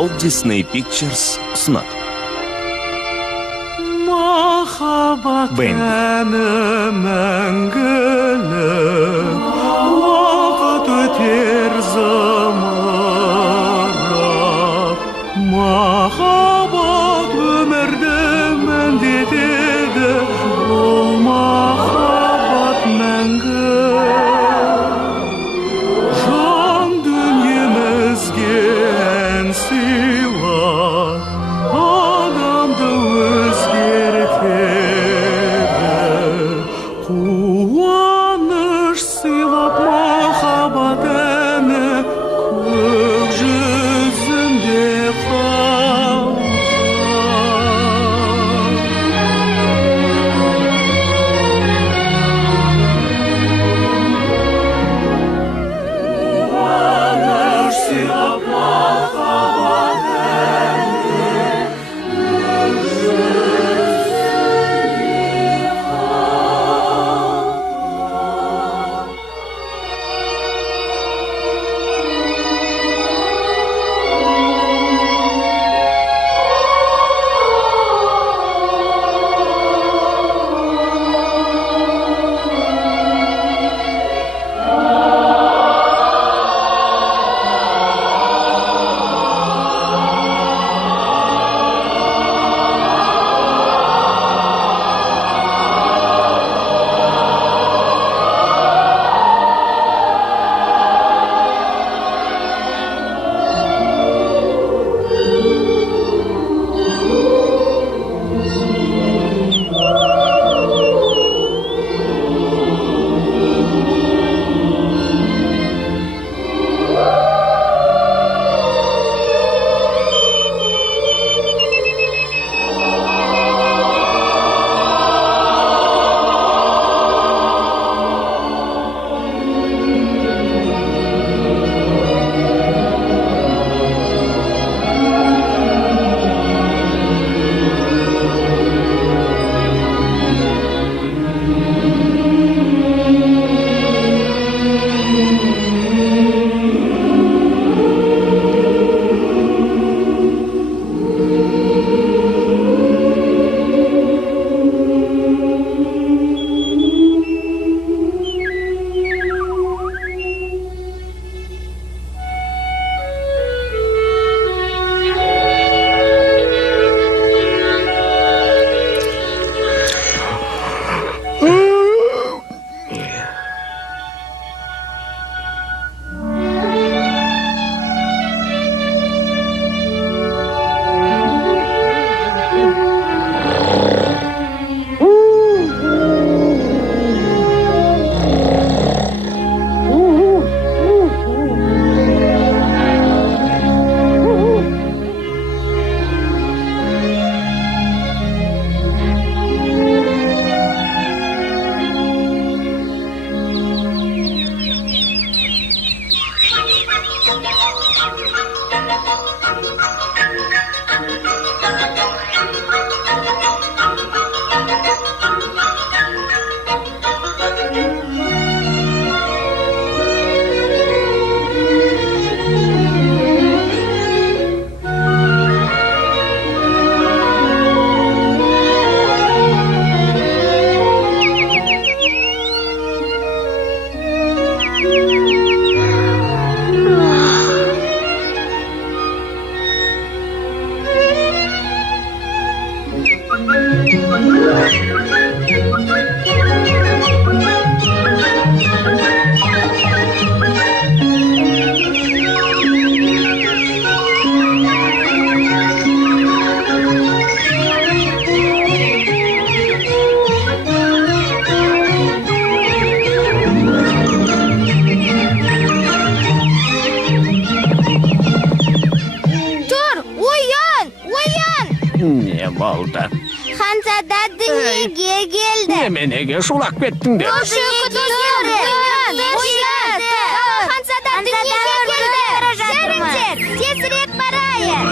Walt Disney Pictures sunadi. Muhabbat мәңгілік, уақыт өтер зымырап. Махаббат өмірді мәндетеді, ол махаббат мәңгі. Жан дүниемізге ән сыйла, адамды өзгертеді. Қуаныш сыйлап махаббат әні көк жүзінде қалған. Қуаныш сыйлап махаббат oldu? Xanzada dunyoga keldi. Nega shulaq ketding deb? Xanzada dunyoga keldi. Sharincher, tezroq borayin.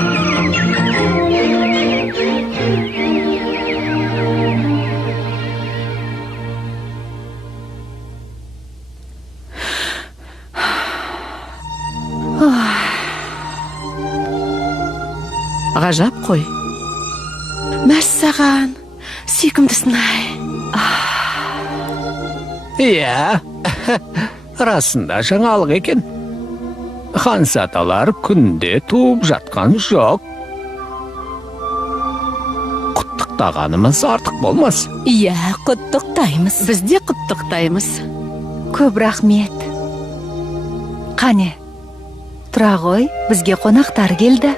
ғажап қой. Мәссаған, сүйкімдісін ай. Иә, расында жаңалық екен. Ханзадалар күнде туып жатқан жоқ. Құттықтағанымыз артық болмас. Иә, құттықтаймыз. Біз де құттықтаймыз. Көп рахмет. Қане, тұра ғой, бізге қонақтар келді.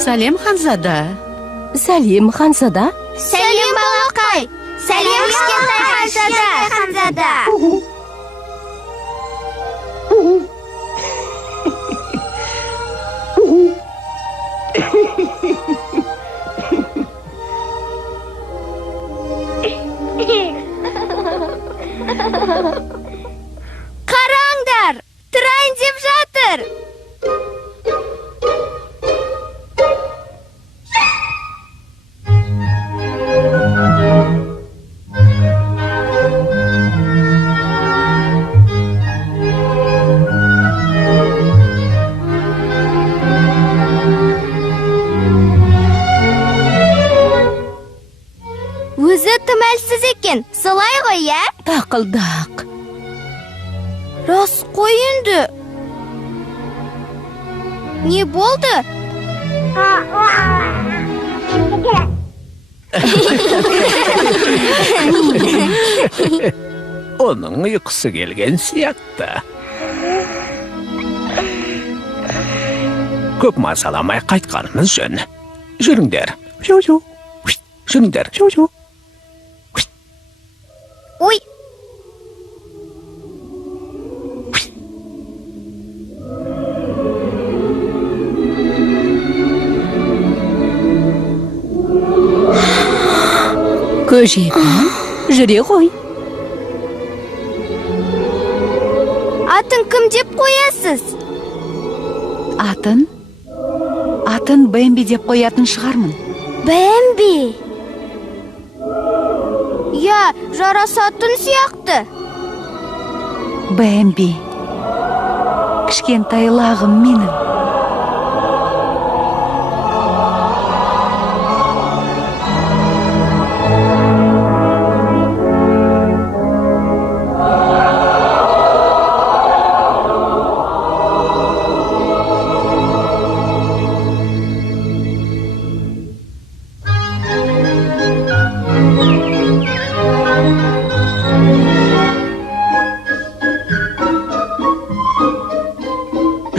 Сәлем, Ханзада. Сәлем, Ханзада. Сәлем, балақай. Сәлем, кішкентай Ханзада. Қараңдар, тұрайын деп жатыр. Өзі тым әлсіз екен, солай ғой, ә? Тақылдақ. Рас қой енді. Не болды? Оның ұйқысы келген сияқты. Көп мазаламай қайтқанымыз жөн. Жүріңдер. Жүріңдер. Ой, Көжегім, жүре ғой. атын кім деп қоясыз? Атын Бэмби деп қоятын шығармын. Бэмби. Я, жарасатын сияқты. Бэмби. Кішкентай лағым менің.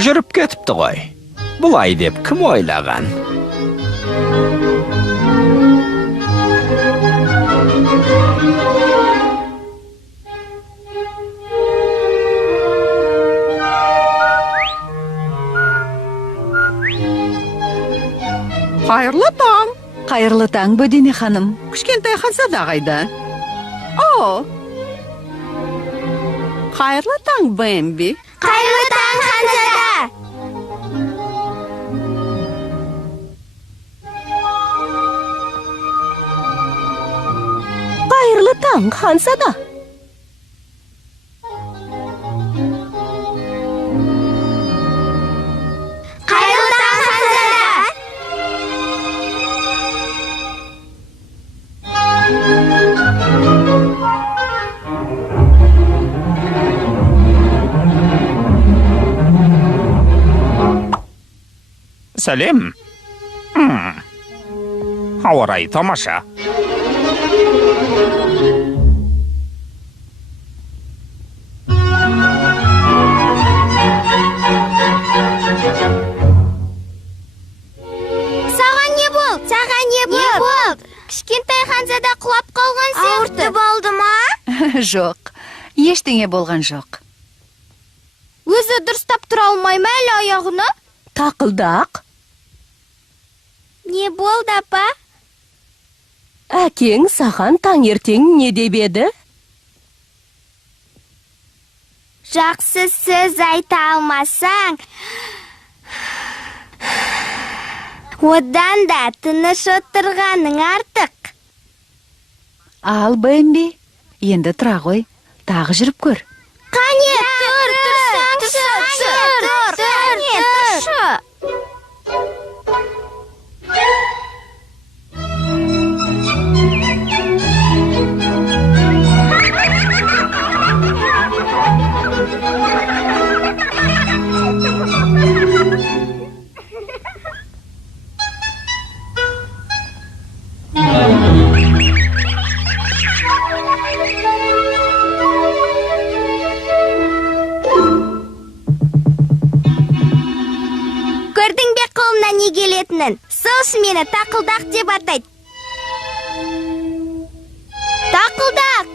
Жүріп кетіпті ғой. Бұлай деп кім ойлаған? Қайырлы таң. Қайырлы таң, Бөдене ханым. Кішкентай Ханзада қайда? О! Қайырлы таң, Бэмби. Қайырлы таң, Ханзада. Қайырлы таң, Ханзада. Қайырлы таң, Ханзада. Сәлем. Ауа райы тамаша. Саған не болды? Кішкентай Ханзада құлап қалған сияқты. Ауыртып болды ма? Жоқ, ештеңе болған жоқ. Өзі дұрыстап тұра алмай ма әлі аяғыны? Тақылдақ. Не болды, апа? Әкең саған таңертең не деп еді? Жақсы сөз айта алмасаң, одан да тыныш отырғаның артық. Ал, Бэмби, енді тұра ғой, тағы жүріп көр. Қане, тұрсаңшы. келетінін. Сол үшін мені тақылдақ деп атайды. Тақылдақ!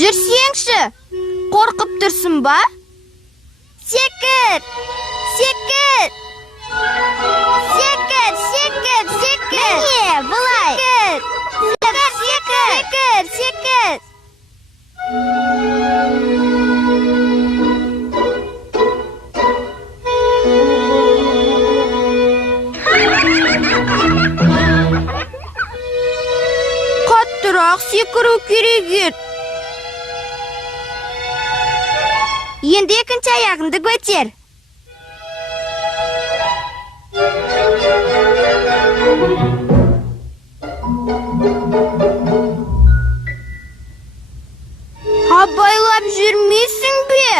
Жүрсеңші, қорқып тұрсың ба? Секір! Секір! Секір, секір, секір! Міне, бұлай! Секір, секір, секір, секір! Қаттырақ секіру керек еді. Енді екінші аяғыңды көтер. Абайлап жүрмейсің бе?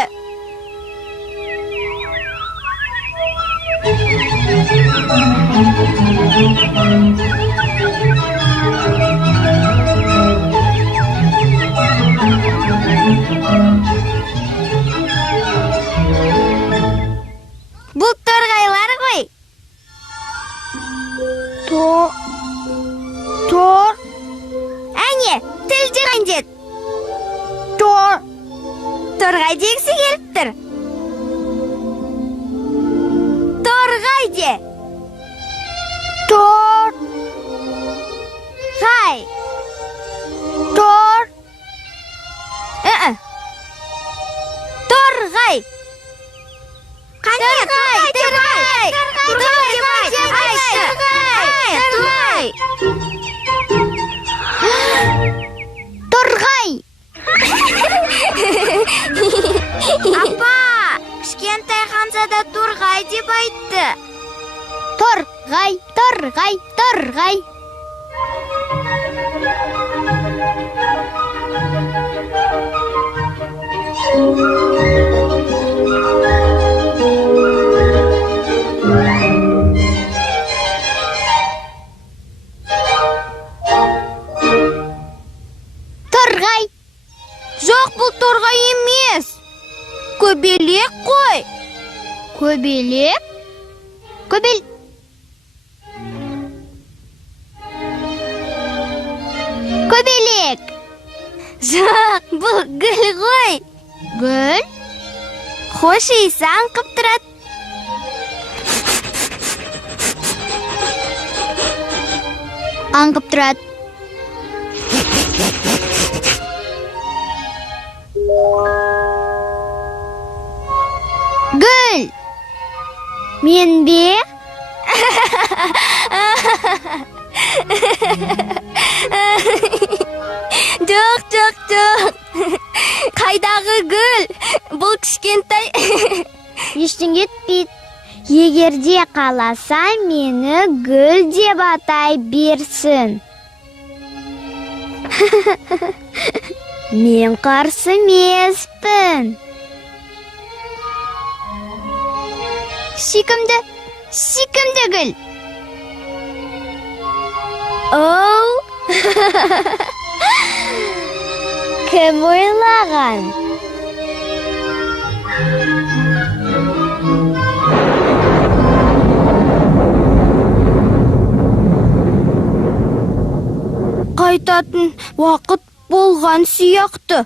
Бұл торғайлар ғой. Тор. Әне, тіл жиған дед. Торғай дегісі келіп тұр. Торғай де. Ғай. Торғай. Торғай! Апа, кішкентай Ханзада торғай деп айтты. Торғай, торғай, торғай. Торғай. Жоқ, бұл торғай емес. Көбелек қой. Көбелек? Көбелек. Жоқ, бұл гүл ғой. Гүл? Хош иісі аңқып тұрады. Аңқып тұрады. Гүл! Мен бе? Жоқ. Қайдағы гүл? Бұл кішкентай. Ештеңе етпейді. Егерде қаласа, мені гүл деп атай берсін. Мен қарсы емеспін. Сүйкімді гүл. Оу! Кім ойлаған? Қайтатын уақыт болған сияқты.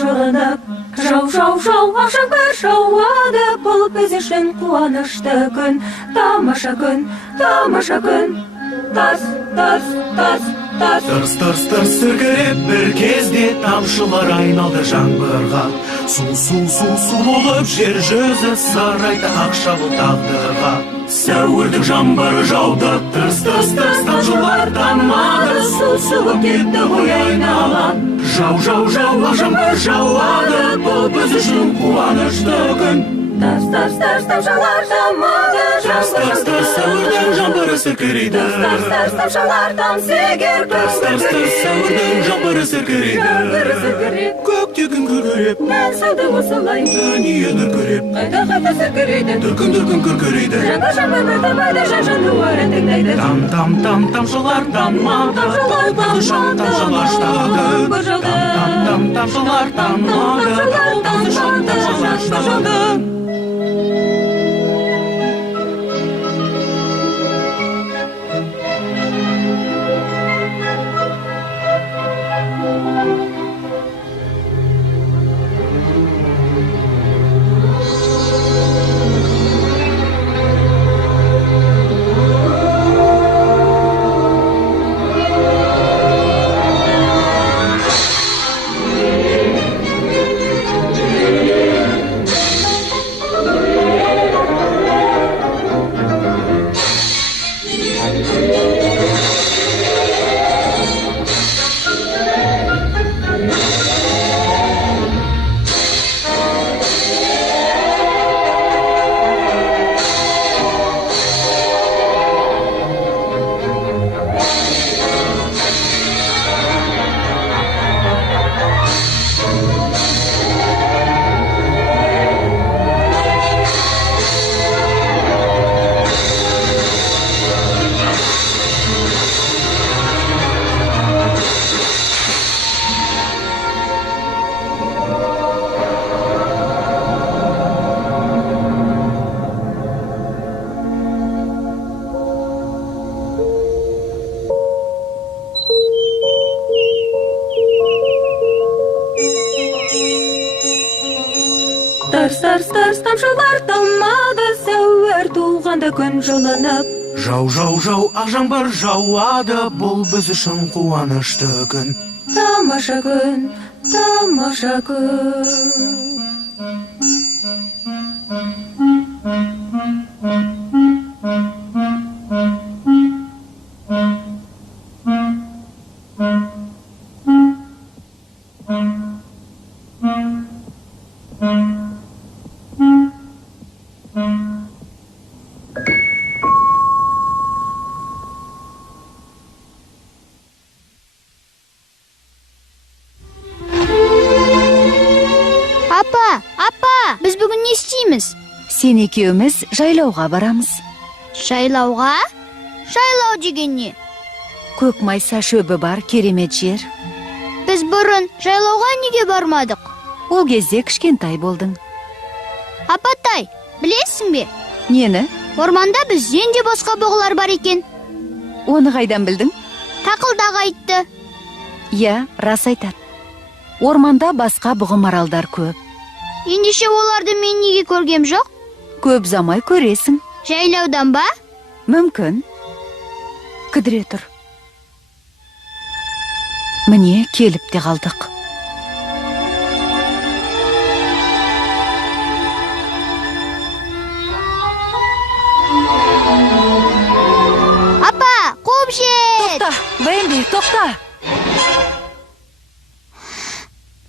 жылынып, жау, ақшаң бір жауады, бұл біз үшін қуанышты күн, тамаша күн, тас, Тырс сіркіреп бір кезде тамшылар айналды жаңбырға. Су болып жер жүзі сарайды ақша бұл тағдырға. Сәуірдің жаңбыры жауды, тырс тамшылар тамады, су кетті ғой айналам. Жау, ақ жаңбыр жауады, бұл біз үшін қуанышты күн. тас, тамшылар тамады, Сәуірдің жаңбыры сіркірейді. тас, тамшылар тамсегер, Сәуірдің жаңбыры сіркірейді. Көкте күн күркіреп, Мен сәуді осылай, дүние дүркіреп, қайта сіркірейді. дүркін күркірейді. Жаңбыр бір тамайды, жан-жануар тыңдайды. Тамшылар тамады, тамшылар жауды. Тамшылар тамады, тамшылар жауды. Тарс, тамшылар тамады, сәуір туғанда күн жылынып. Жау, ақ жаңбыр жауады, бұл біз үшін қуанышты күн. Тамаша күн. Апа, біз бүгін не істейміз? Сен екеуміз жайлауға барамыз. Жайлауға? Жайлау деген не? Көк майса шөбі бар керемет жер. Біз бұрын жайлауға неге бармадық? Ол кезде кішкентай болдың. Апатай, білесің бе? Нені? Орманда бізден де босқа бұғылар бар екен. Оны қайдан білдің? Тақылдағы айтты. Я, рас айтады. Орманда басқа бұғы маралдар көп. Ендеше оларды мен неге көргем жоқ? Көп замай көресің. Жайлаудан ба? Мүмкін. Кідіре тұр. Міне келіп те қалдық. Апа, қуып жет! Тоқта, Бэмби, тоқта!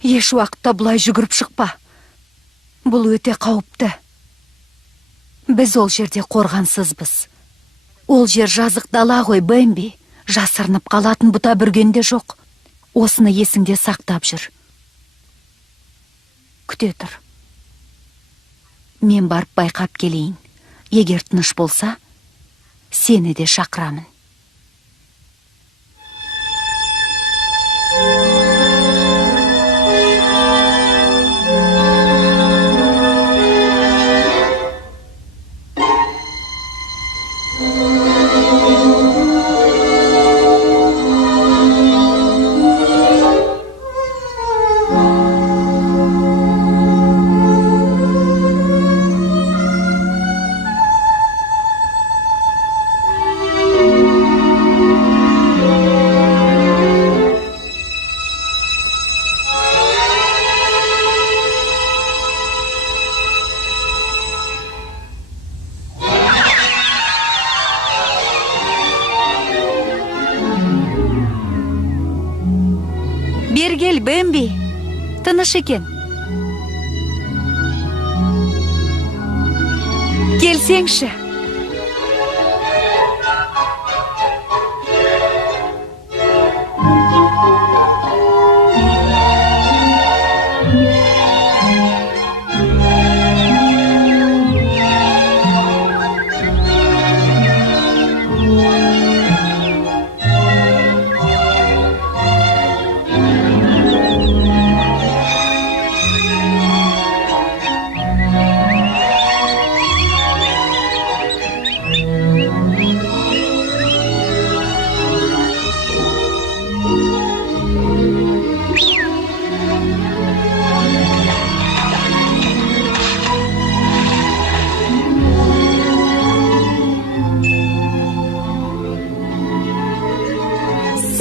Еш уақытта бұлай жүгіріп шықпа. Бұл өте қауіпті. Біз ол жерде қорғансызбыз. Ол жер жазық дала ғой, Бэмби. Жасырынып қалатын бұта бүргенде жоқ. Осыны есіңде сақтап жүр. Күте тұр. Мен барып байқап келейін. Егер тыныш болса, сені де шақырамын. Бергел, Бэмби. Тыныш екен. Келсеңші.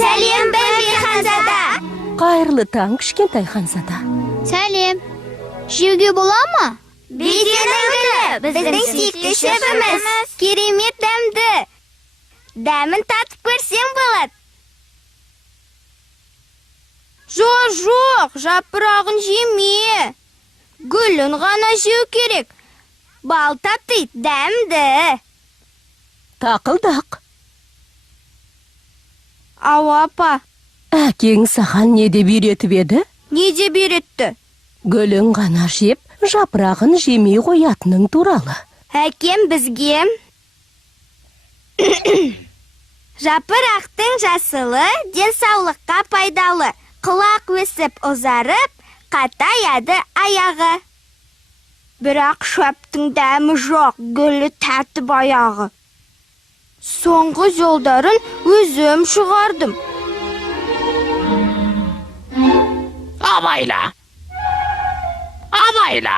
Сәлем, Бэмби Ханзада. Қайырлы таң, кішкентай Ханзада. Сәлем. Жеуге бола ма? Бекер біздің сүйікті шөбіміз. Керемет дәмді. Дәмін татып көрсең болады. Жоқ, жапырағын жеме. Гүлін ғана жеу керек. Бал татты, дәмді. Тақылдақ. Ау апа, Әкең саған не деп үйретіп еді? не деп үйретті? Гүлін ғана жеп, жапырағын жемей қоятының туралы. Әкем бізге жапырақтың жасылы денсаулыққа пайдалы. Құлақ өсіп ұзарып, қатаяды аяғы. Бірақ шөптің дәмі жоқ, гүлі тәтті аяғы. Соңғы жолдарын өзім шығардым. Абайла. Абайла.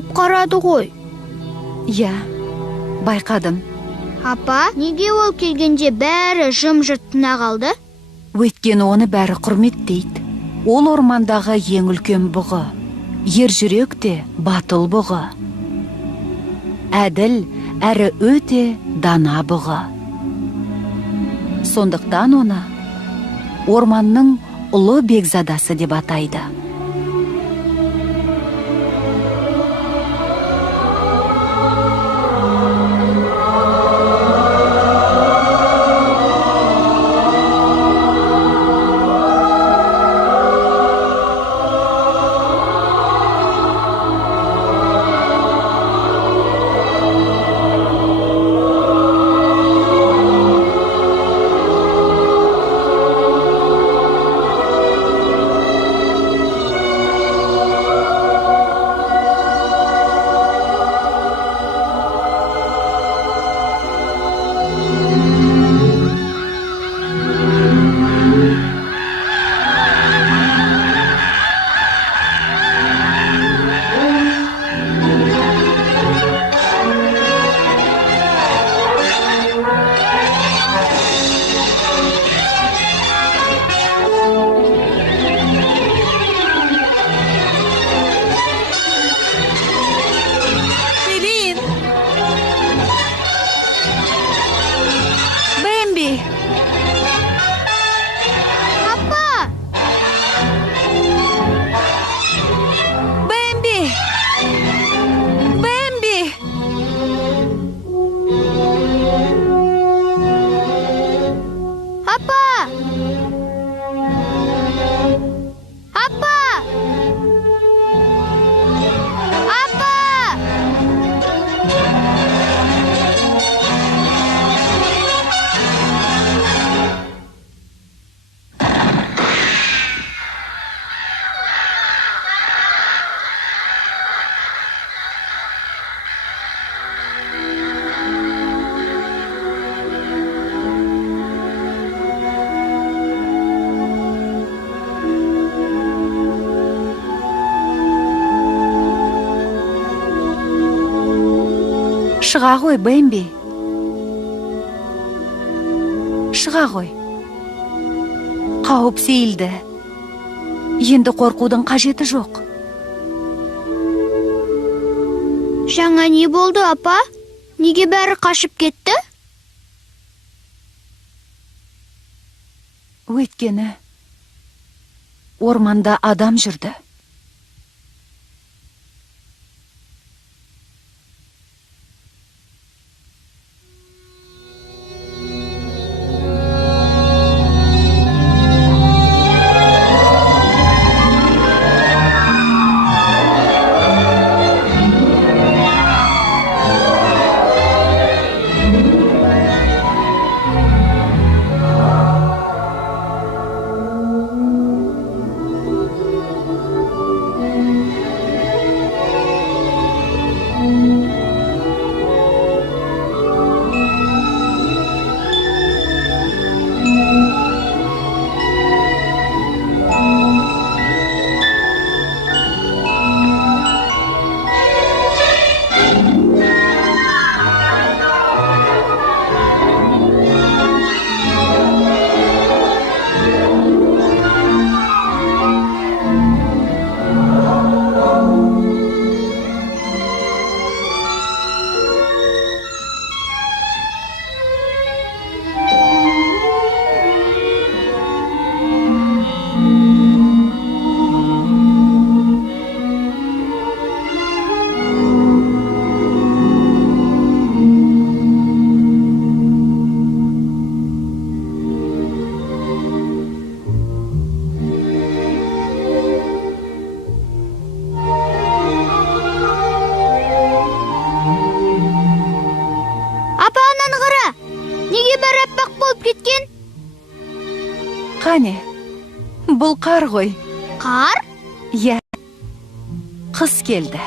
көп қарады ғой. Иә, байқадым. Апа, неге ол келгенде бәрі жым-жырт тына қалды? Өйткені оны бәрі құрметтейді. Ол ормандағы ең үлкен бұғы. Ер жүрек те батыл бұғы. Әділ әрі өте дана бұғы. Сондықтан оны орманның ұлы бекзадасы деп атайды. Шыға ғой, Бэмби. Шыға ғой. Қауіп сейілді. Енді қорқудың қажеті жоқ. Жаңа не болды, апа? Неге бәрі қашып кетті? Өйткені орманда адам жүрді. Қане, бұл қар ғой. Қар? Иә, қыс келді.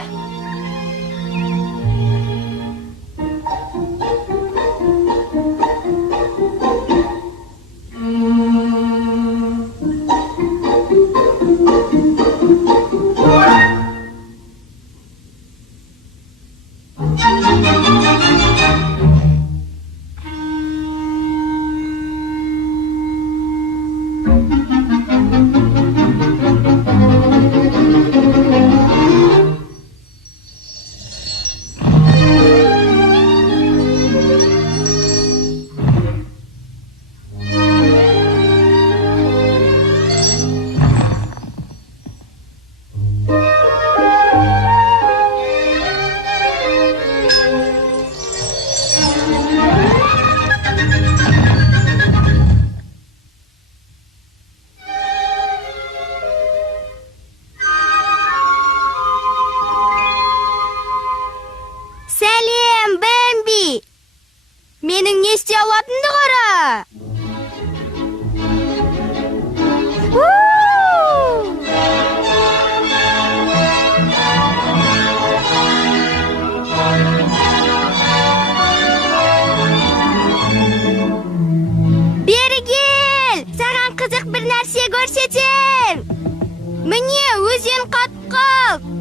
Менің не істей алатынымды қара. Бері кел, саған қызық бір нәрсе көрсетем. Міне, өзен қатқыл.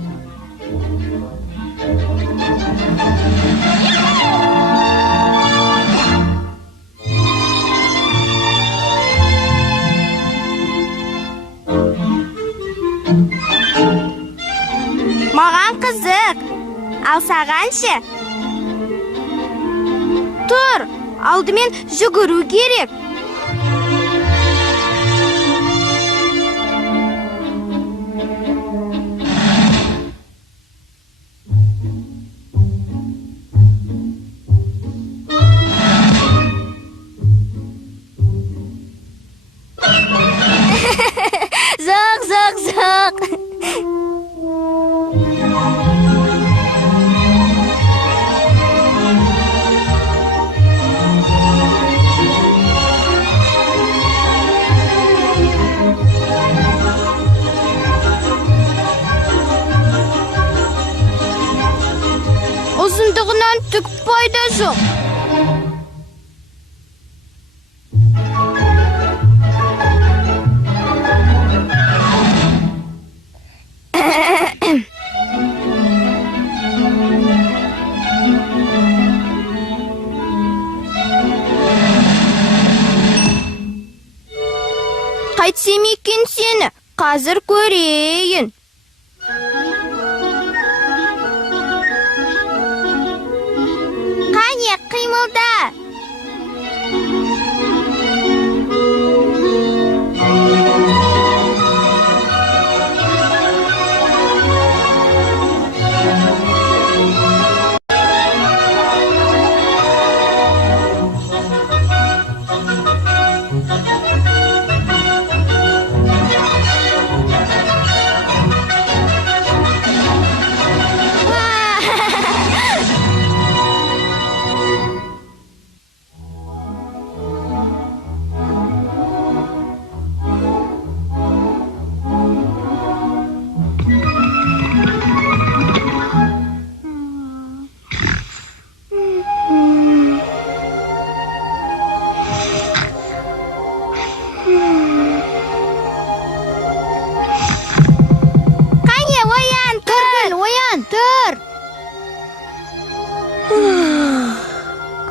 Маған қызық, ал саған ше? Тұр, алдымен жүгіру керек. Зық. Ұзындығынан түк пайда жоқ. Қайтсем екен сені, қазір көрейін. Қане, қимылда.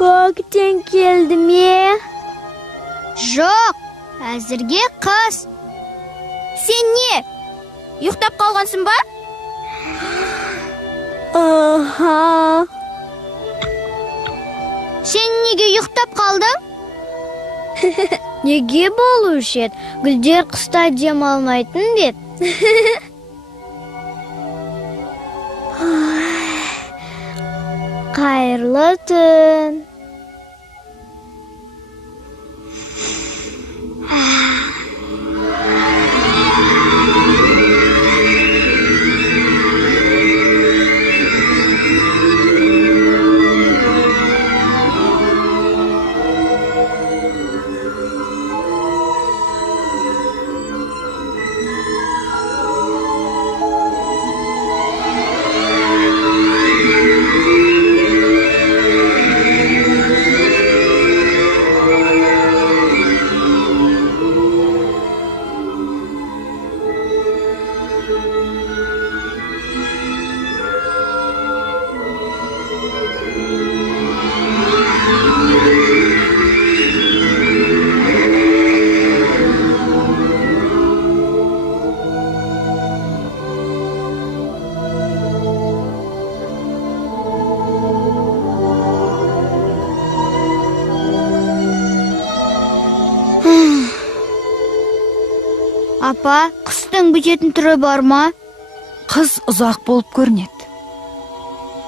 Көктен келді ме? Жоқ, әзірге қыс. Сен не? Ұйықтап қалғансың ба? Аха. Сен неге ұйықтап қалдың? Неге болушы еді? Гүлдер қыста демалмайтын бет. Қайырлы түн. Апа, қыстың бітетін түрі бар ма? Қыз ұзақ болып көрінеді.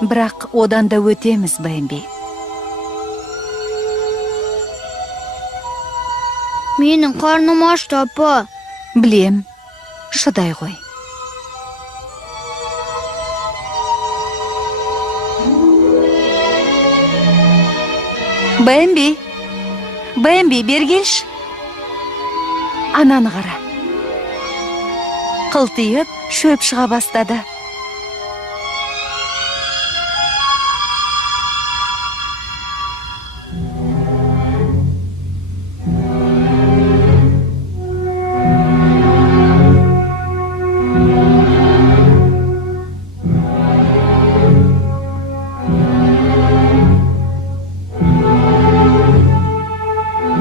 Бірақ одан да өтеміз, Бэмби. Менің қарным ашты, апа. Білем, шыдай ғой. Бэмби. Бэмби, бер келші. Ананы қара. Қылтиып, шөп шыға бастады.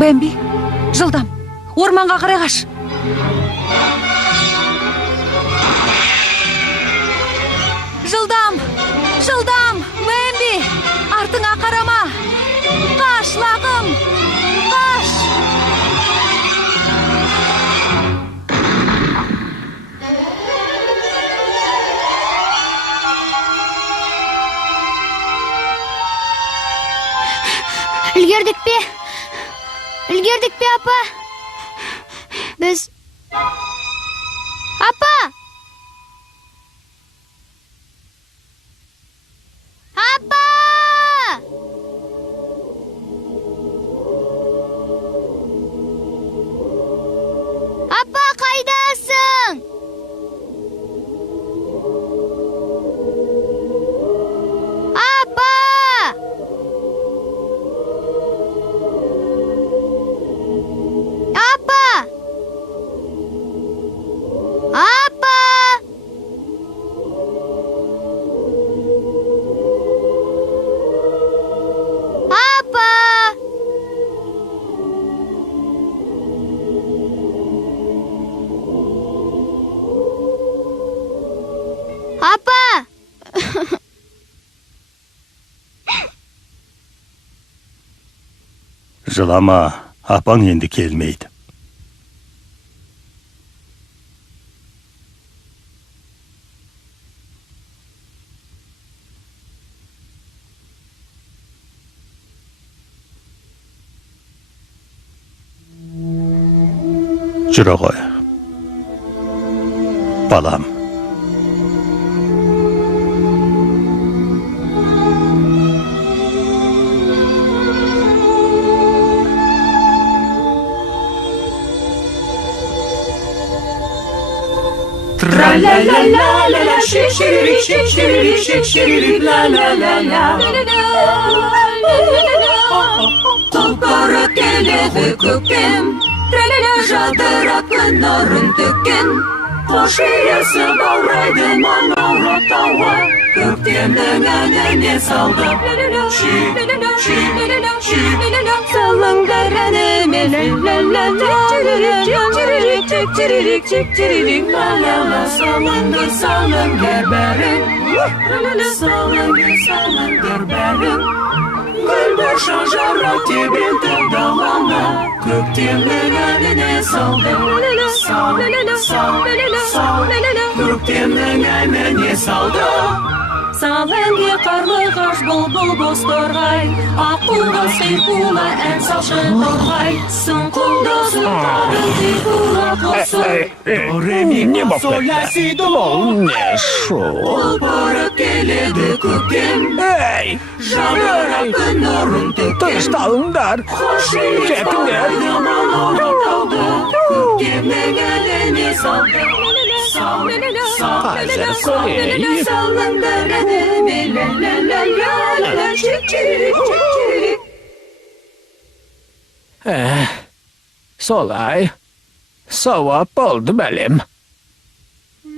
Бэмби, жылдам, орманға қарай қаш. Жылдам, Бэмби, артыңа қарама. Қаш, лағым, қаш. Үлгердік пе? Үлгердік пе, апа? Біз... Апа! Апа! Апа, қайдасың? Апа! Апа! Апа! Апа! Апа! Жылама, апаң енді келмейді. Жүре ғой. Балам. Тра-ля-ля-ля-ля-ля, шик-ширик, шик-ширик, шик-ширик, ля-ля-ля-ля. Тұлпары келеді көктем, трәләлә жадырап күн нұрын төккен. Қош иесі баурайды манаурап тауа, көктемнің әніне салды. Шик, шик, шик, салыңдар әніме, ля-ля-ля-ля-ля-ля, чик-чирик, чик-чирик, ля-ля-ля, салыңдар бәрін, салыңдар бәрін. Гүлдер шажара тебенді даланы, көктемнің әніне салды. Сал, көктемнің әніне салды. Сал әнге қарлығаш бұлбұл бозторғай, аққуға сыйқуға ән салшы торғай. Сыңқылда сыңқарын тиқуға қосы, Не бапетті? Не шу? Тұлпары келеді көктем, Ей, жадырап күн нұрын төккен. тынышталыңдар. Жетіңдер. Көктемнің әніне салды. Қазір көрейік. Салыңдар әніме, ля-ля-ля-ля-ля, чик-чирик, чик-чирик. Солай. Сауап болды бәлем.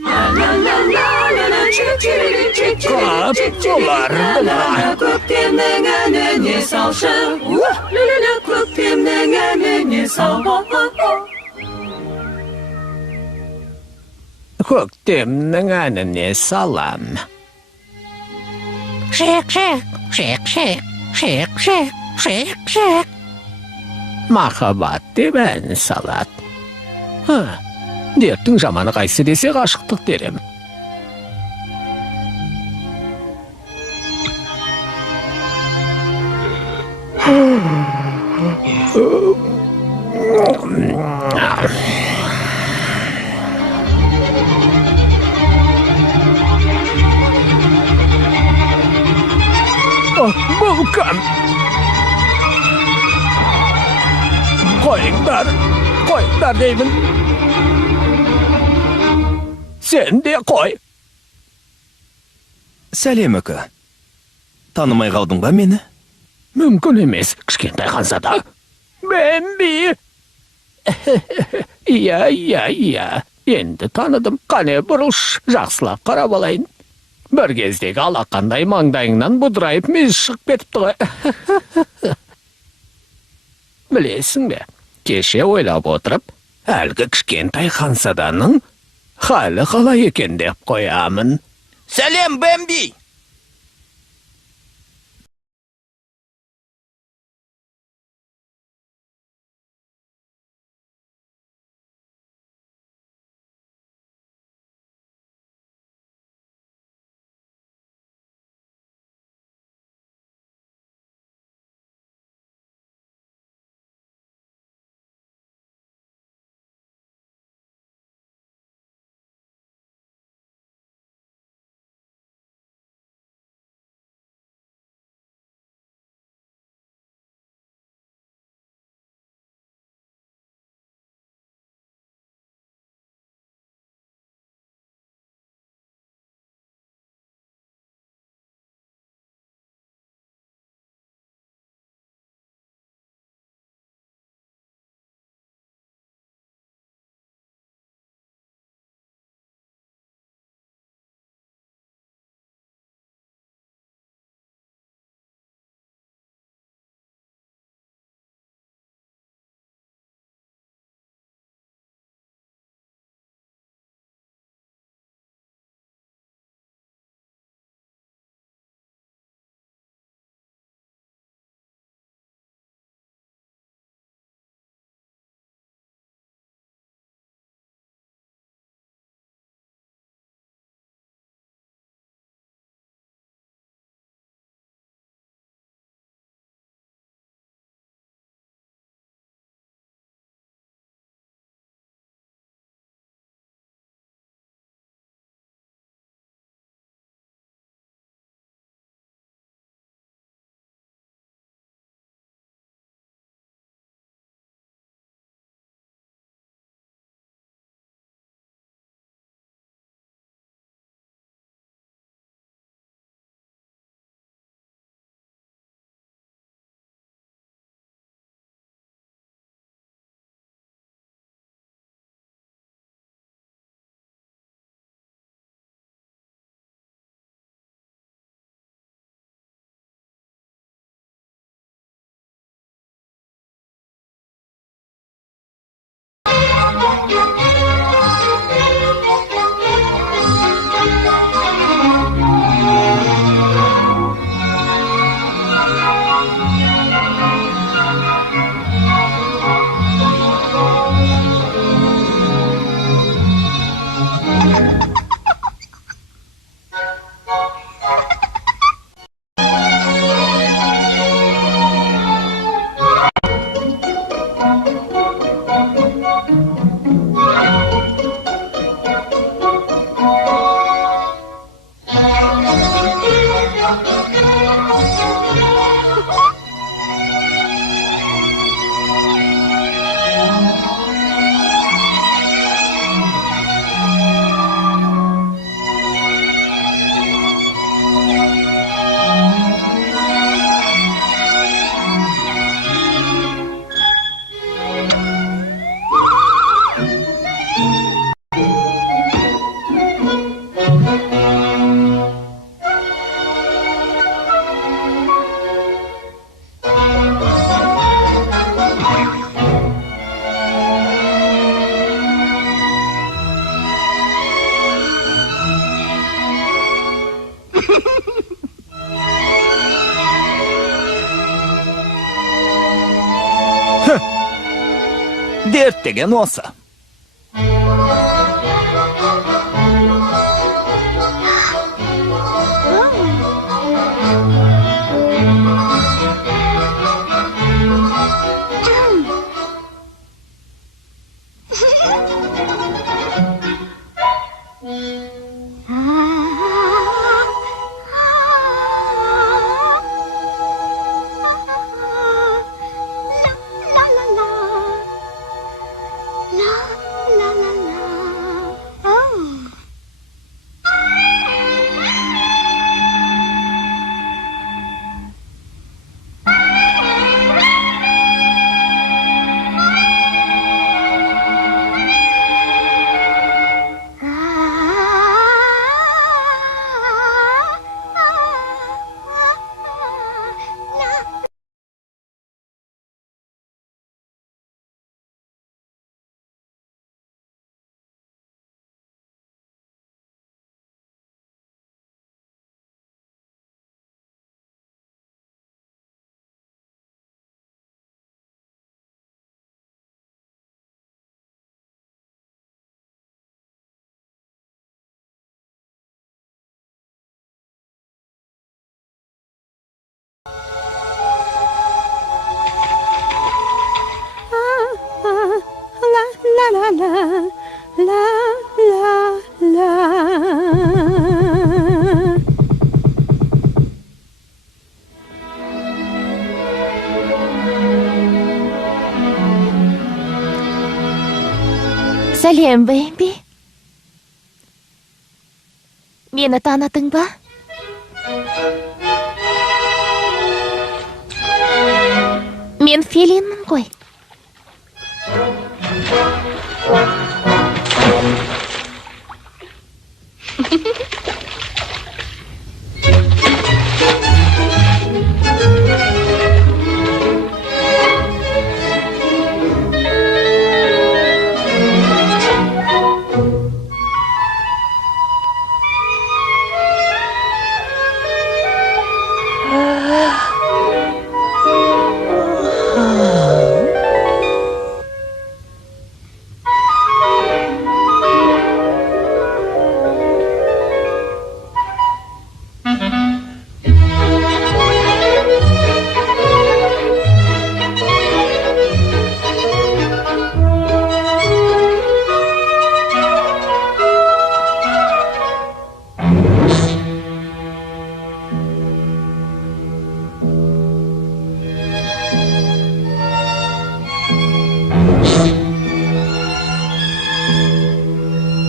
Ля-ля-ля-ля-ля, чик-чирик, чик-чирик, Қап, олар бұна. көктемнің әніне салшы. Ля-ля-ля, көктемнің әніне салды. Көктемнің әніне салам. Шек-шек, шек-шек, шек-шек, шек-шек. Махаббат деп ән салат. Дерттің жаманы қайсы десе ғашықтық дерем. Бұл кім? Koyinglar deymin. Sen de koy. Сәлем aka. Tanımay kaldın ba meni? Mümkün emes, Kichkintoy Xonzoda. Bambi. Iya. Endi tanıdım. Qane buruş, жақсылап qarab alayın. Bir gezdegi alaqanday mangdayыңнан budrayıp mez шығып ketipdi ғой. Bilesin be, keşe oylap oturup, әлгі Kichkintoy Xonzodaның hali қалай eкен dep qo'yamın. Сәлем, Бэмби! Dert degen olsa. Сәлем, Бэмби. Мені танытың ба? Мен Фелинмін ғой.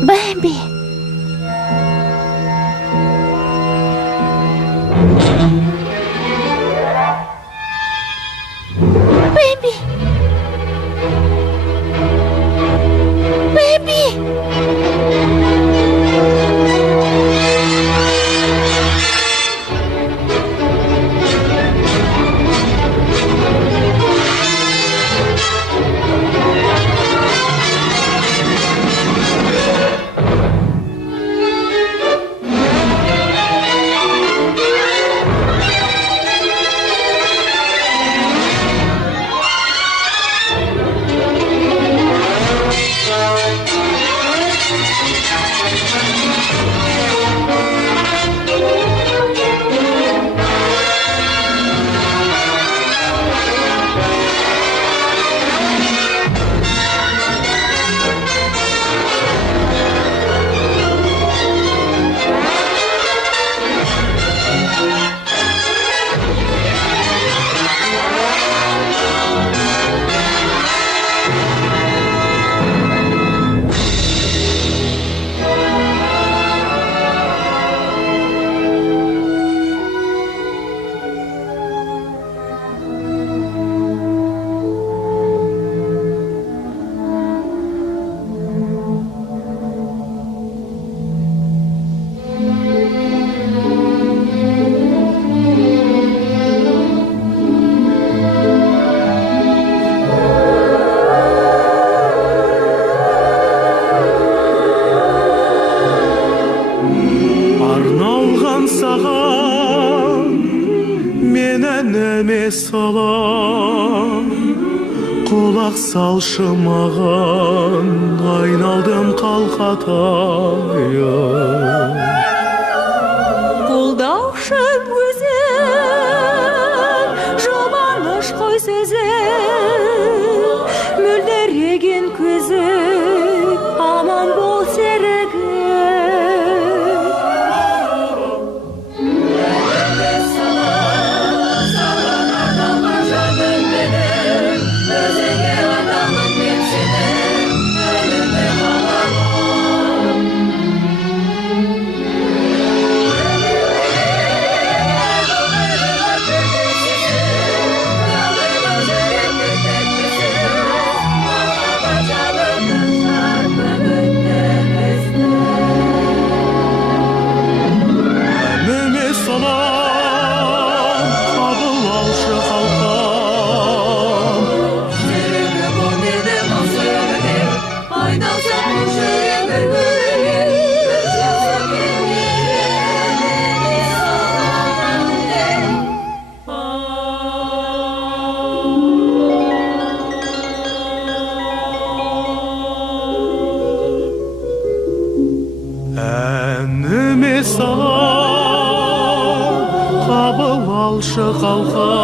Бэмби. Бэмби. Бэмби. Арналған саған мен әніме салам, құлақ салшы маған, айналдым қалқатайым. Қолдаушым өзің, жұбаныш қой сөзің, мөлдіреген көзің, аман бол серігім. Әніме салам, қабыл алшы қалқам.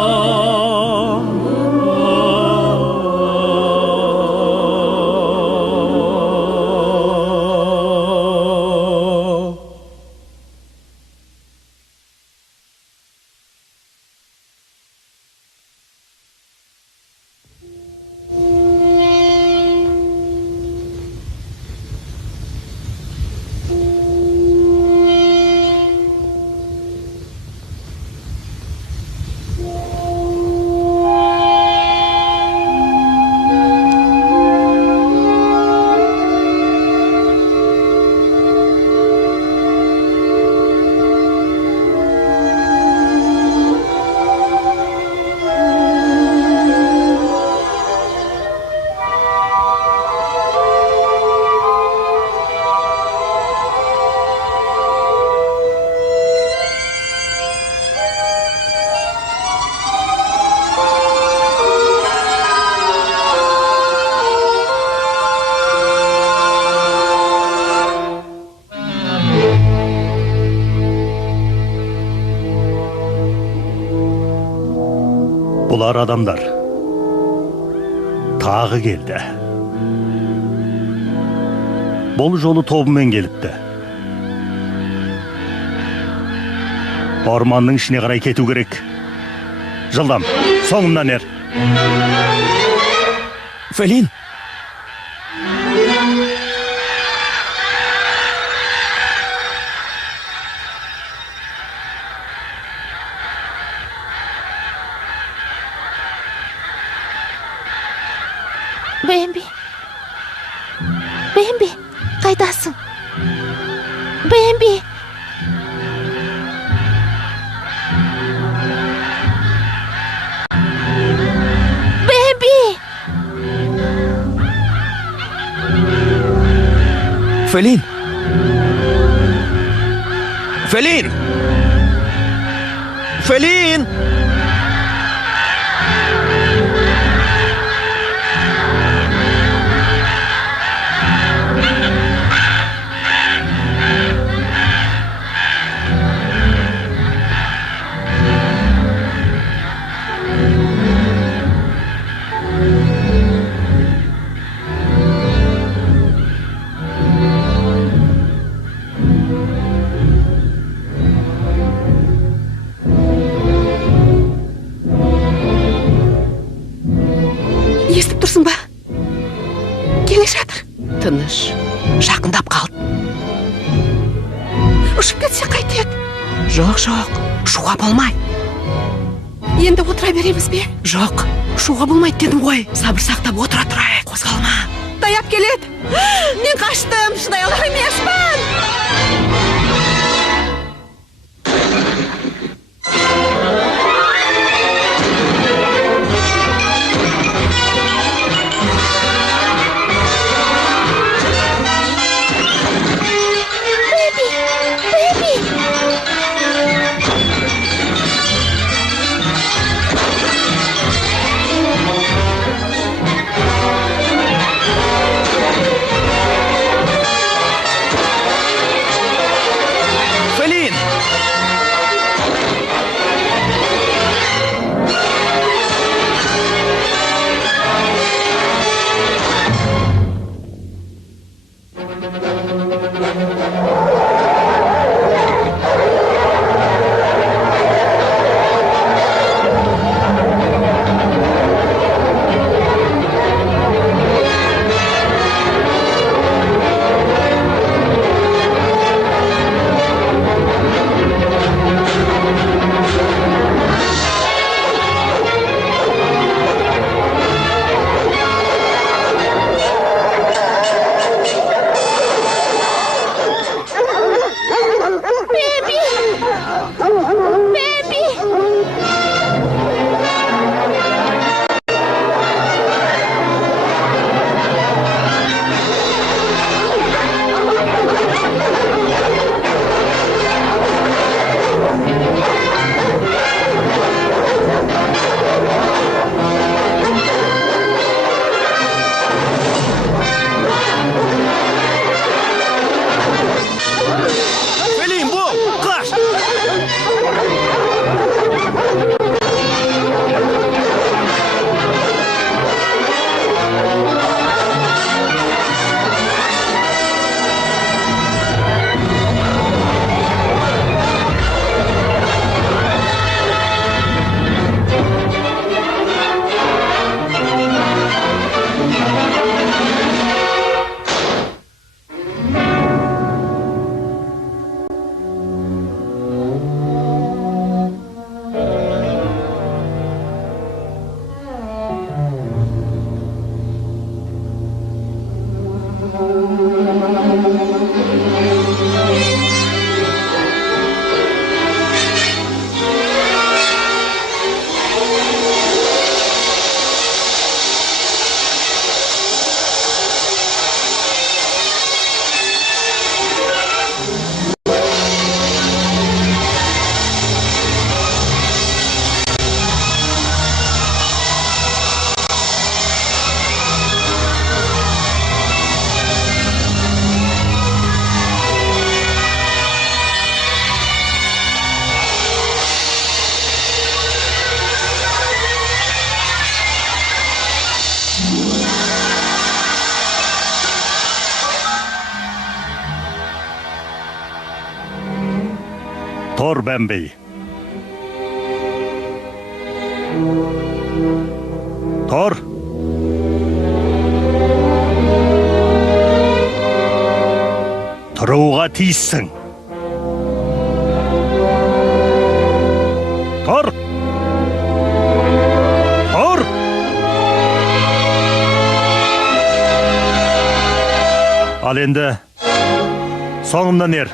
Bular adamlar tağı geldi. Bol jolu tobumen gelipti. Ormanның ішіне қарай кету керек. Жылдам, соңымнан ер. Felin. Бэмби. Бэмби, қайдасың? Бэмби. Бэмби. Felin. Felin. Felin. Естіп тұрсың ба? Келе жатыр. Тыныш. Жақындап қалды. Ұшып кетсе қайтеді? Жоқ, шуға болмай. Енді отыра береміз бе? Жоқ, шуға болмайды дедім ғой. Сабыр сақтап отыра тұрайық. Қозғалма. Таяп келеді. Мен қаштым, шыдай алар емеспін. Тор Бәмбей. Тор. Тұруға тиіссің. Тор. Тор. Ал енді соңымнан ер.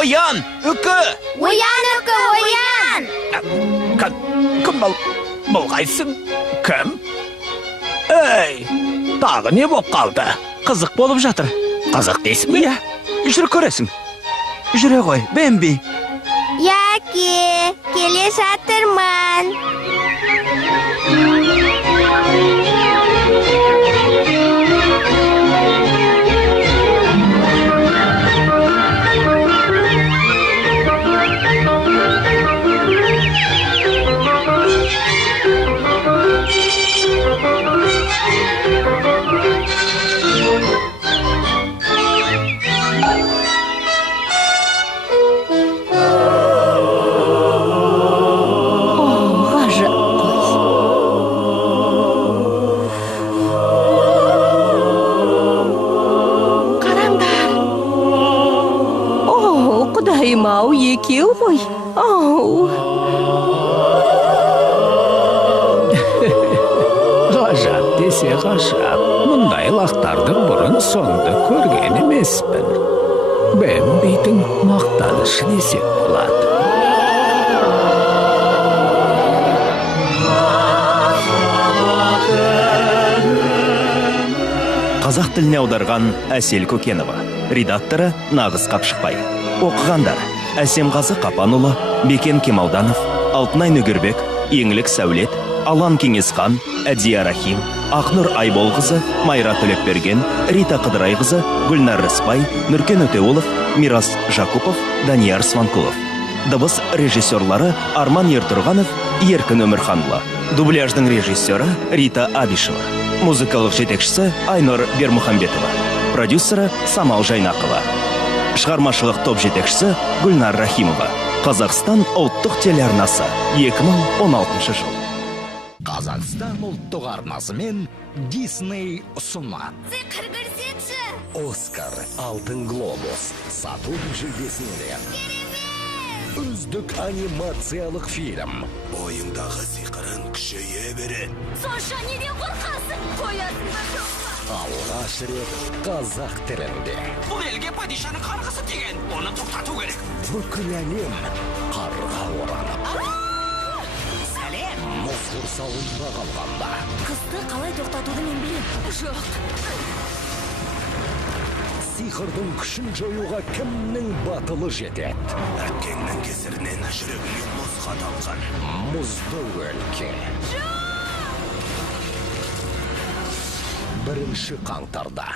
Оян, үкі! Оян, үкі, оян! Кім болғайсың? Кім? Эй, тағы не болып қалды? Қызық болып жатыр. Қызық дейсің бе? Иә, жүр көресің. Жүре ғой, Бэмби. Яке, келе жатырмын. Құдайым-ау, екеу ғой. Ғажап десе ғажап. Мұндай лақтарды бұрын соңды көрген емеспін. Бэмбидің мақтанышы десек болады. Қазақ тіліне аударған Әсел Көкенова. Редакторы Нағыз Қапшықбай. Оқығандар: Әсемғазы Қапанұлы, Бекен Кемалданов, Алтынай Нөгербек, Еңлік Сәулет, Алан Кеңесхан, Әдия Рахим, Ақнұр Айболқызы, Майра Төлепберген, Рита Қыдырайқызы, Гүлнар Рыспай, Нұркен Өтеуылов, Мирас Жакупов, Данияр Сванкулов. Дыбыс режиссерлары Арман Ертурганов, Еркін Өмірханлы. Дубляждың режиссері Рита Абишева. Музыкалық жетекшісі Айнұр Бермұхамбетова. Продюсері Самал Жайнақова. Шығармашылық топ жетекшісі Гүлнар Рахимова. Қазақстан ұлттық телеарнасы 2016 жыл. Қазақстан ұлттық арнасы мен Дисней ұсынады. Сықыр көрсетші. Оскар, Алтын глобус, Сатурн жүлдесінде. Үздік анимациялық фильм. Бойыңдағы сиқырын күшейе береді. Сонша неден қорқасың? Қоясың ба жоқпа? Алғаш рет қазақ тілінде. Бұл елге падишаның қарғысы тиген. Оны тоқтату керек. Бүкіл әлем қарға оранып. Сәлем. Мұз құрсауында қалғанда. Қызды қалай тоқтатуды мен білем. Жоқ. Сиқырдың күшін жоюға кімнің батылы жетеді? Әкеңнің кесірінен жүрегіңе мұз қаталған. Мұзды өлке. 1 қаңтарда.